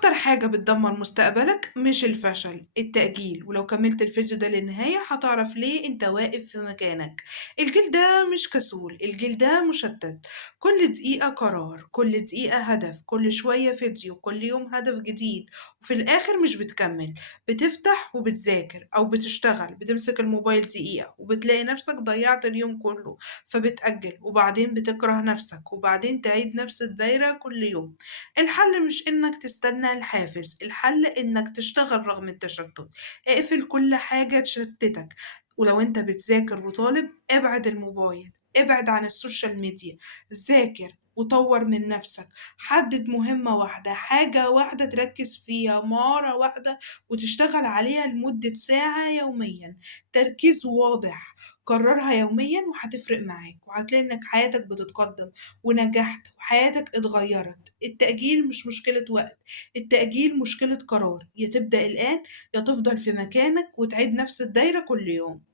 أخطر حاجة بتدمر مستقبلك مش الفشل، التأجيل. ولو كملت الفيديو ده للنهاية هتعرف ليه أنت واقف في مكانك. الجيل ده مش كسول، الجيل ده مشتت. كل دقيقة قرار، كل دقيقة هدف، كل شوية فيديو، كل يوم هدف جديد. وفي الآخر مش بتكمل، بتفتح وبتذاكر أو بتشتغل، بتمسك الموبايل دقيقة وبتلاقي نفسك ضيعت اليوم كله. فبتأجل وبعدين بتكره نفسك وبعدين تعيد نفس الدايرة كل يوم. الحل مش إنك تستنى الحافز، الحل إنك تشتغل رغم التشتت. اقفل كل حاجة تشتتك. ولو أنت بتذاكر وطالب ابعد الموبايل، ابعد عن السوشيال ميديا. ذاكر وطور من نفسك. حدد مهمة واحدة، حاجة واحدة تركز فيها، مهارة واحدة وتشتغل عليها لمدة ساعة يوميا. تركيز واضح. كررها يوميا وهتفرق معاك وهتلاقي إنك حياتك بتتقدم ونجحت وحياتك اتغيرت. التأجيل مش مشكلة وقت، التأجيل مشكلة قرار. يا تبدأ الآن يا تفضل في مكانك وتعيد نفس الدايرة كل يوم.